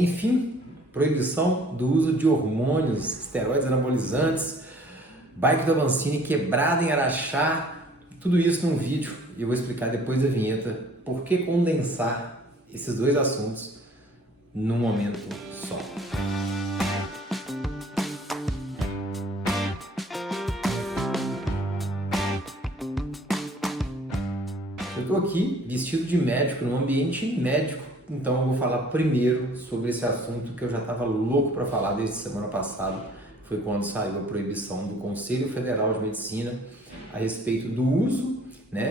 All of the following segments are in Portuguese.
Enfim, proibição do uso de hormônios, esteroides anabolizantes, bike do Avancini quebrada em Araxá, tudo isso num vídeo e eu vou explicar depois da vinheta por que condensar esses dois assuntos num momento só. Eu estou aqui vestido de médico, num ambiente médico, então eu vou falar primeiro sobre esse assunto que eu já estava louco para falar desde semana passada. Foi quando saiu a proibição do Conselho Federal de Medicina a respeito do uso,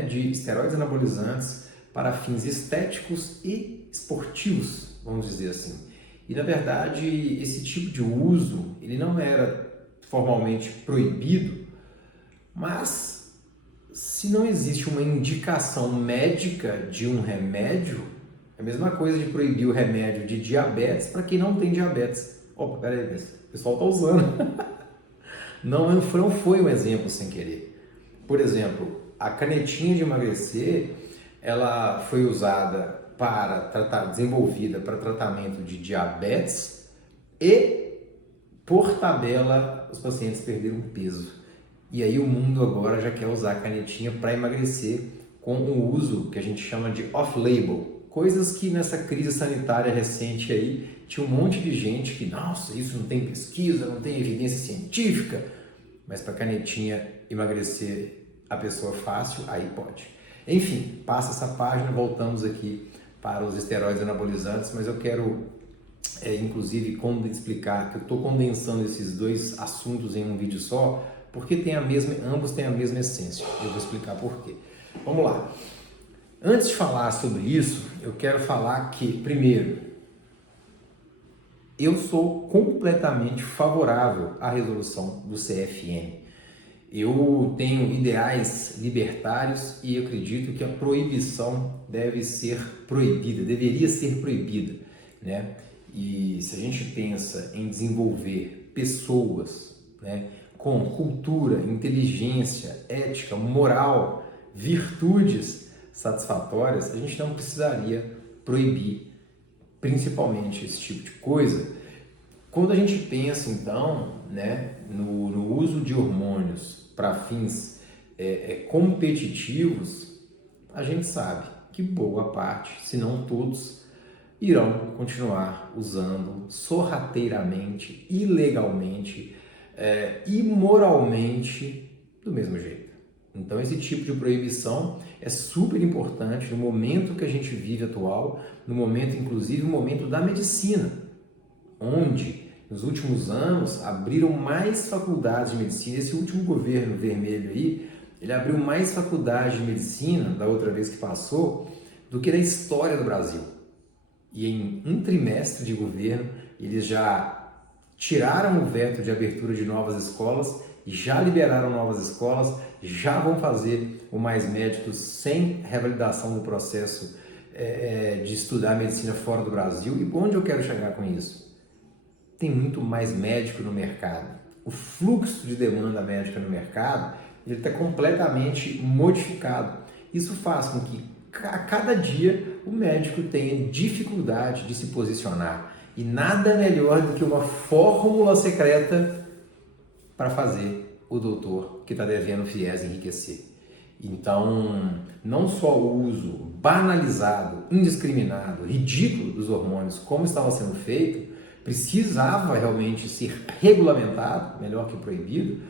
de esteroides anabolizantes para fins estéticos e esportivos, vamos dizer assim. E na verdade esse tipo de uso ele não era formalmente proibido, mas se não existe uma indicação médica de um remédio, é a mesma coisa de proibir o remédio de diabetes para quem não tem diabetes. Opa, peraí, o pessoal está usando. Não foi um exemplo sem querer. Por exemplo, a canetinha de emagrecer, ela foi usada desenvolvida para tratamento de diabetes e, por tabela, os pacientes perderam peso. E aí o mundo agora já quer usar a canetinha para emagrecer com o uso que a gente chama de off-label. Coisas que nessa crise sanitária recente aí, tinha um monte de gente que, nossa, isso não tem pesquisa, não tem evidência científica, mas para canetinha emagrecer a pessoa fácil, aí pode. Enfim, passa essa página, voltamos aqui para os esteroides anabolizantes, mas eu quero, inclusive, explicar que eu estou condensando esses dois assuntos em um vídeo só, porque ambos têm a mesma essência. Eu vou explicar por quê. Vamos lá. Antes de falar sobre isso, eu quero falar que, primeiro, eu sou completamente favorável à resolução do CFM. Eu tenho ideais libertários e eu acredito que a proibição deveria ser proibida, E se a gente pensa em desenvolver pessoas, com cultura, inteligência, ética, moral, virtudes satisfatórias, a gente não precisaria proibir principalmente esse tipo de coisa. Quando a gente pensa então no uso de hormônios para fins competitivos, a gente sabe que boa parte, se não todos, irão continuar usando sorrateiramente, ilegalmente, imoralmente do mesmo jeito. Então esse tipo de proibição é super importante no momento que a gente vive atual, no momento inclusive o momento da medicina, onde nos últimos anos abriram mais faculdades de medicina. Esse último governo vermelho aí, ele abriu mais faculdades de medicina da outra vez que passou do que da história do Brasil. E em um trimestre de governo eles já tiraram o veto de abertura de novas escolas, já liberaram novas escolas, já vão fazer o Mais Médicos sem revalidação do processo de estudar medicina fora do Brasil. E onde eu quero chegar com isso? Tem muito mais médico no mercado. O fluxo de demanda médica no mercado está completamente modificado. Isso faz com que a cada dia o médico tenha dificuldade de se posicionar. E nada melhor do que uma fórmula secreta para fazer o doutor que está devendo o FIES enriquecer. Então, não só o uso banalizado, indiscriminado, ridículo dos hormônios, como estava sendo feito, precisava realmente ser regulamentado, melhor que proibido,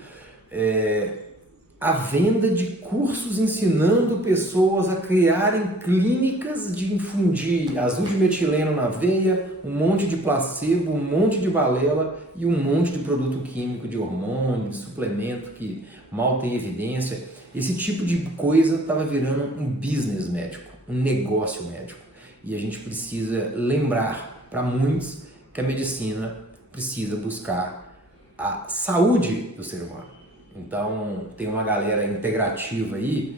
a venda de cursos ensinando pessoas a criarem clínicas de infundir azul de metileno na veia, um monte de placebo, um monte de balela e um monte de produto químico de hormônio, de suplemento que mal tem evidência. Esse tipo de coisa estava virando um business médico, um negócio médico. E a gente precisa lembrar para muitos que a medicina precisa buscar a saúde do ser humano. Então, tem uma galera integrativa aí,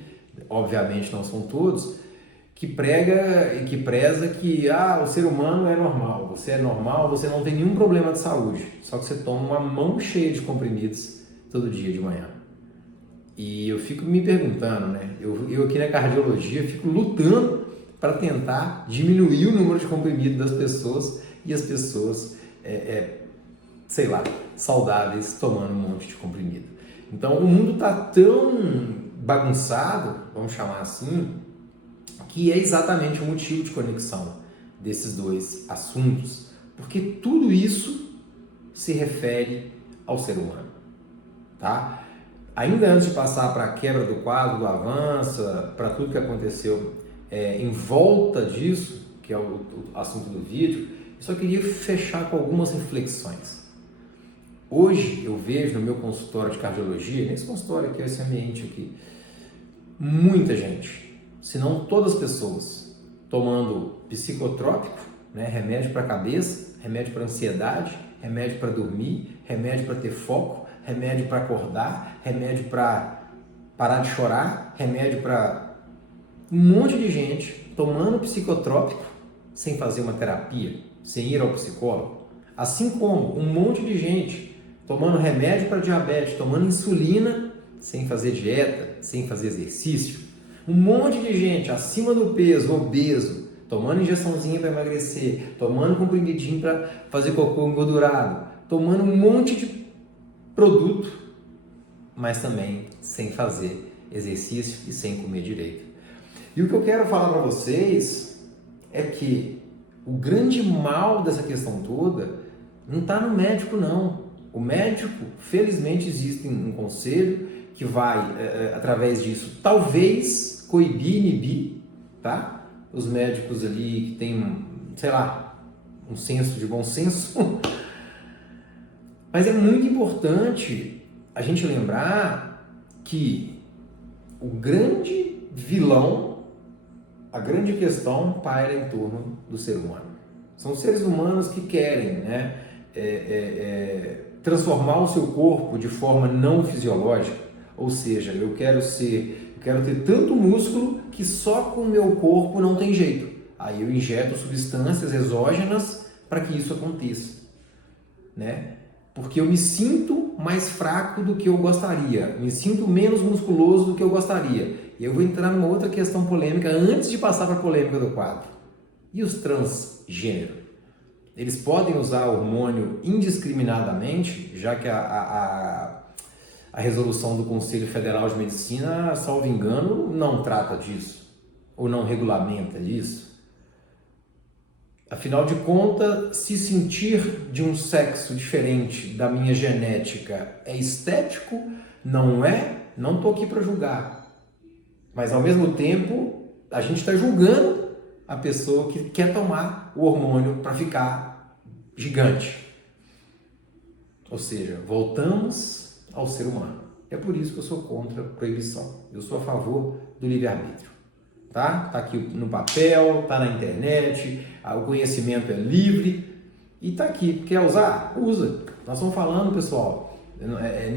obviamente não são todos, que prega e que preza que o ser humano é normal, você não tem nenhum problema de saúde, só que você toma uma mão cheia de comprimidos todo dia de manhã. E eu fico me perguntando, eu aqui na cardiologia fico lutando para tentar diminuir o número de comprimidos das pessoas e as pessoas, sei lá, saudáveis tomando um monte de comprimido. Então o mundo está tão bagunçado, vamos chamar assim, que é exatamente o motivo de conexão desses dois assuntos, porque tudo isso se refere ao ser humano, tá? Ainda antes de passar para a quebra do quadro, do Avança, para tudo que aconteceu em volta disso, que é o assunto do vídeo, eu só queria fechar com algumas reflexões. Hoje eu vejo no meu consultório de cardiologia, nesse consultório aqui, esse ambiente aqui, muita gente, se não todas as pessoas, tomando psicotrópico, né, remédio para cabeça, remédio para ansiedade, remédio para dormir, remédio para ter foco, remédio para acordar, remédio para parar de chorar, remédio para um monte de gente tomando psicotrópico sem fazer uma terapia, sem ir ao psicólogo. Assim como um monte de gente tomando remédio para diabetes, tomando insulina sem fazer dieta, sem fazer exercício. Um monte de gente acima do peso, obeso, tomando injeçãozinha para emagrecer, tomando comprimidinho para fazer cocô engordurado, tomando um monte de produto, mas também sem fazer exercício e sem comer direito. E o que eu quero falar para vocês é que o grande mal dessa questão toda não está no médico, não. O médico, felizmente, existe um conselho que vai, através disso, talvez coibir, inibir, tá? Os médicos ali que têm, sei lá, um senso de bom senso. Mas é muito importante a gente lembrar que o grande vilão, a grande questão paira em torno do ser humano. São seres humanos que querem, né, transformar o seu corpo de forma não fisiológica, ou seja, eu quero ter tanto músculo que só com o meu corpo não tem jeito. Aí eu injeto substâncias exógenas para que isso aconteça, né? Porque eu me sinto mais fraco do que eu gostaria, me sinto menos musculoso do que eu gostaria. E eu vou entrar numa outra questão polêmica antes de passar para a polêmica do quadro. E os transgêneros? Eles podem usar hormônio indiscriminadamente, já que a resolução do Conselho Federal de Medicina, salvo engano, não trata disso, ou não regulamenta isso. Afinal de contas, se sentir de um sexo diferente da minha genética é estético, não é? Não estou aqui para julgar. Mas ao mesmo tempo, a gente está julgando a pessoa que quer tomar o hormônio para ficar gigante. Ou seja, voltamos ao ser humano. É por isso que eu sou contra a proibição. Eu sou a favor do livre-arbítrio. Tá aqui no papel, tá na internet, o conhecimento é livre e tá aqui. Quer usar? Usa. Nós estamos falando, pessoal,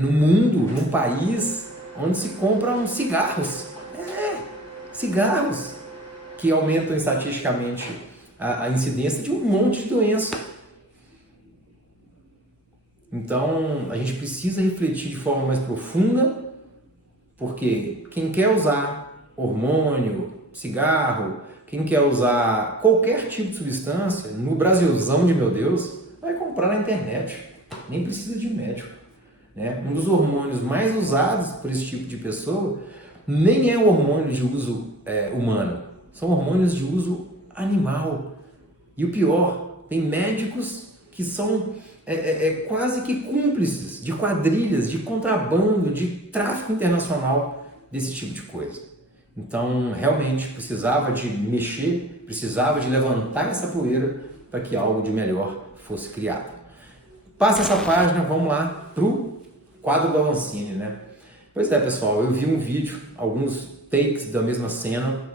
no mundo, num país onde se compram cigarros. Cigarros que aumentam estatisticamente a incidência de um monte de doença. Então, a gente precisa refletir de forma mais profunda, porque quem quer usar hormônio, cigarro, quem quer usar qualquer tipo de substância, no Brasilzão de meu Deus, vai comprar na internet, nem precisa de médico, né? Um dos hormônios mais usados por esse tipo de pessoa nem é o hormônio de uso humano, são hormônios de uso animal. E o pior, tem médicos que são quase que cúmplices de quadrilhas, de contrabando, de tráfico internacional desse tipo de coisa. Então, realmente, precisava de mexer, precisava de levantar essa poeira para que algo de melhor fosse criado. Passa essa página, vamos lá para o quadro do Avancini, né? Pois é, pessoal, eu vi um vídeo, alguns takes da mesma cena,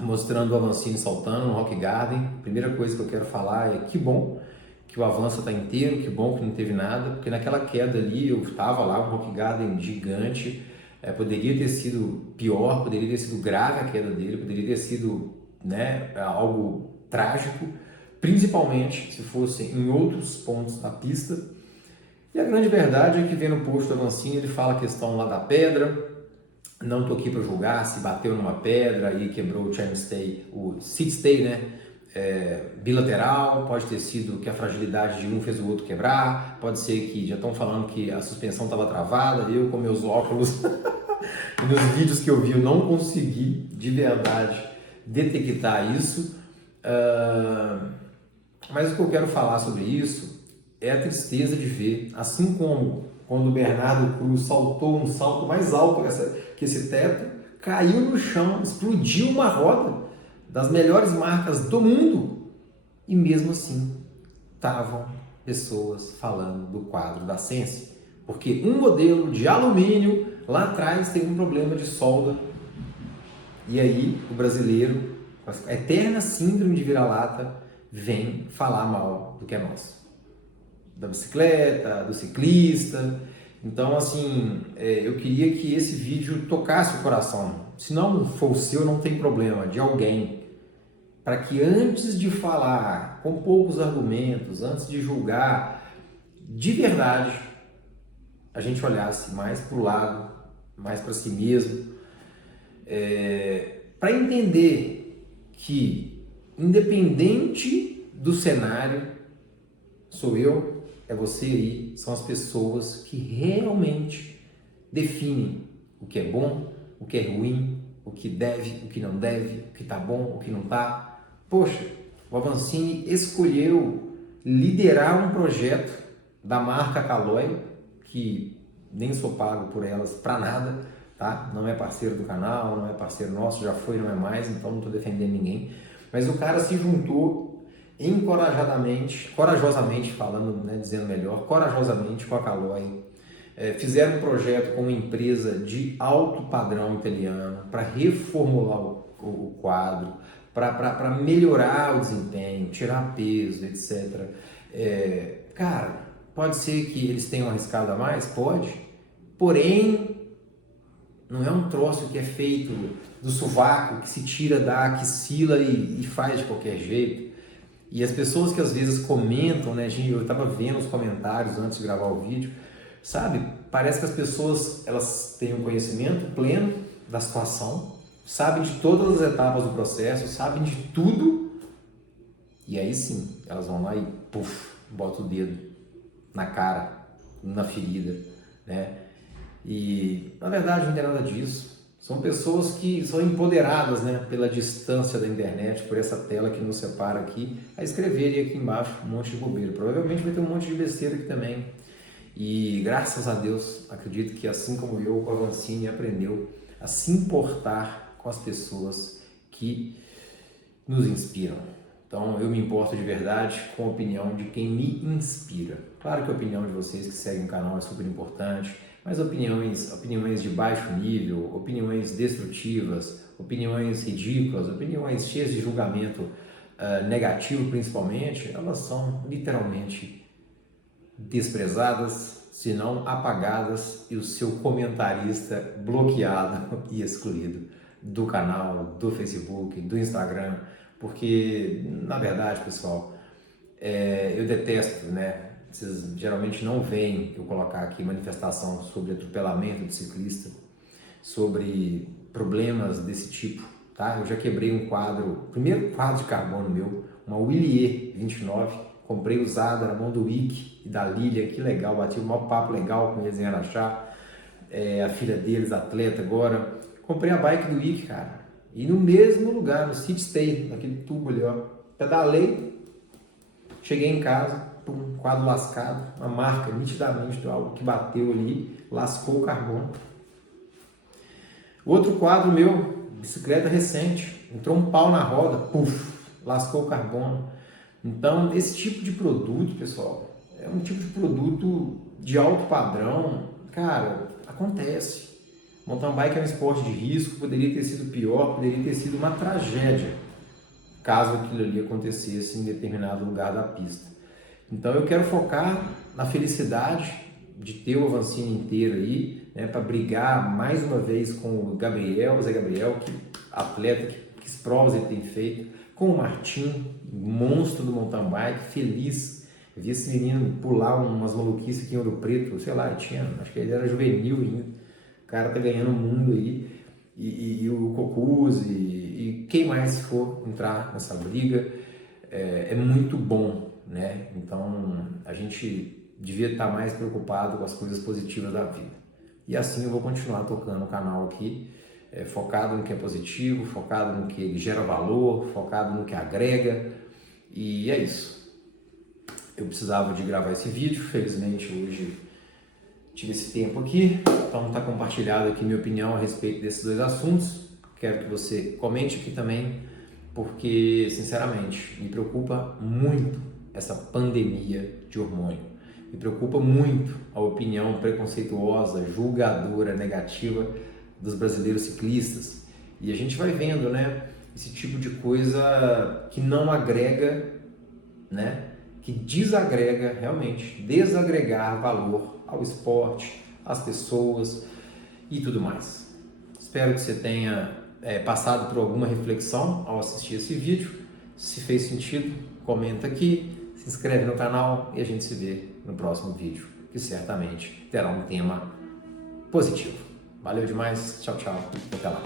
mostrando o Avancini saltando no Rock Garden. Primeira coisa que eu quero falar é que bom que o Avança está inteiro, que bom que não teve nada, porque naquela queda ali eu estava lá, um Rock Garden gigante, poderia ter sido pior, poderia ter sido grave a queda dele, poderia ter sido, né, algo trágico, principalmente se fosse em outros pontos da pista. E a grande verdade é que vendo o post do Avancini, ele fala a questão lá da pedra. Não estou aqui para julgar se bateu numa pedra e quebrou o chain stay, o seat stay, né, bilateral, pode ter sido que a fragilidade de um fez o outro quebrar, pode ser que já estão falando que a suspensão estava travada, eu com meus óculos, nos vídeos que eu vi eu não consegui de verdade detectar isso, mas o que eu quero falar sobre isso é a tristeza de ver, assim como quando o Bernardo Cruz saltou um salto mais alto que esse teto, caiu no chão, explodiu uma roda das melhores marcas do mundo e mesmo assim estavam pessoas falando do quadro da Sense, porque um modelo de alumínio lá atrás teve um problema de solda e aí o brasileiro, com a eterna síndrome de vira-lata, vem falar mal do que é nosso, da bicicleta, do ciclista. Então, assim, eu queria que esse vídeo tocasse o coração. Se não for o seu, não tem problema, de alguém. Para que antes de falar, com poucos argumentos, antes de julgar, de verdade, a gente olhasse mais para o lado, mais para si mesmo, para entender que, independente do cenário, sou eu, é você aí, são as pessoas que realmente definem o que é bom, o que é ruim, o que deve, o que não deve, o que está bom, o que não está. Poxa, o Avancini escolheu liderar um projeto da marca Caloi, que nem sou pago por elas para nada, tá? Não é parceiro do canal, não é parceiro nosso, já foi, não é mais, então não estou defendendo ninguém. Mas o cara se juntou corajosamente falando, né, dizendo melhor, corajosamente com a Caloi, fizeram um projeto com uma empresa de alto padrão italiano para reformular o quadro, para melhorar o desempenho, tirar peso, etc. Cara, pode ser que eles tenham arriscado a mais? Pode. Porém, não é um troço que é feito do sovaco, que se tira da axila e faz de qualquer jeito. E as pessoas que às vezes comentam, né, gente, eu estava vendo os comentários antes de gravar o vídeo, sabe? Parece que as pessoas, elas têm um conhecimento pleno da situação, sabem de todas as etapas do processo, sabem de tudo, e aí sim, elas vão lá e puf, botam o dedo na cara, na ferida, né? E na verdade não tem nada disso. São pessoas que são empoderadas, né, pela distância da internet, por essa tela que nos separa aqui, a escreverem aqui embaixo um monte de bobeira. Provavelmente vai ter um monte de besteira aqui também. E graças a Deus, acredito que assim como eu, o Avancini aprendeu a se importar com as pessoas que nos inspiram. Então eu me importo de verdade com a opinião de quem me inspira. Claro que a opinião de vocês que seguem o canal é super importante, mas opiniões de baixo nível, opiniões destrutivas, opiniões ridículas, opiniões cheias de julgamento negativo principalmente, elas são literalmente desprezadas, se não apagadas, e o seu comentarista bloqueado e excluído do canal, do Facebook, do Instagram, porque na verdade, pessoal, eu detesto, né? Vocês geralmente não veem eu colocar aqui manifestação sobre atropelamento de ciclista, sobre problemas desse tipo, tá? Eu já quebrei um quadro, primeiro quadro de carbono meu, uma Willier 29, comprei usada na mão do Wick e da Lilia, que legal, bati um maior papo legal com eles em Araxá, a filha deles, atleta agora. Comprei a bike do Wick, cara, e no mesmo lugar, no City Stay, naquele tubo ali, ó, pedalei, cheguei em casa, quadro lascado, uma marca nitidamente de algo que bateu ali, lascou o carbono. Outro quadro meu, bicicleta recente, entrou um pau na roda, puf, lascou o carbono. Então, esse tipo de produto, pessoal, é um tipo de produto de alto padrão, cara, acontece. Mountain bike é um esporte de risco, poderia ter sido pior, poderia ter sido uma tragédia, caso aquilo ali acontecesse em determinado lugar da pista. Então eu quero focar na felicidade de ter o Avancini inteiro aí, né, para brigar mais uma vez com o Zé Gabriel, que atleta, que provas ele tem feito, com o Martim, monstro do mountain bike, feliz. Eu vi esse menino pular umas maluquices aqui em Ouro Preto, sei lá, acho que ele era juvenil ainda. O cara tá ganhando o mundo aí, e o Cocuzzi, e quem mais for entrar nessa briga. é muito bom, né? Então a gente devia estar mais preocupado com as coisas positivas da vida. E assim eu vou continuar tocando o canal aqui, focado no que é positivo, focado no que gera valor, focado no que agrega, e é isso. Eu precisava de gravar esse vídeo, felizmente hoje tive esse tempo aqui, então está compartilhado aqui minha opinião a respeito desses dois assuntos. Quero que você comente aqui também, porque sinceramente me preocupa muito essa pandemia de hormônio. Me preocupa muito a opinião preconceituosa, julgadora, negativa dos brasileiros ciclistas. E a gente vai vendo, né, esse tipo de coisa que não agrega, né, que desagrega, realmente, desagregar valor ao esporte, às pessoas e tudo mais. Espero que você tenha passado por alguma reflexão ao assistir esse vídeo. Se fez sentido, comenta aqui, se inscreve no canal e a gente se vê no próximo vídeo, que certamente terá um tema positivo. Valeu demais, tchau, tchau, até lá.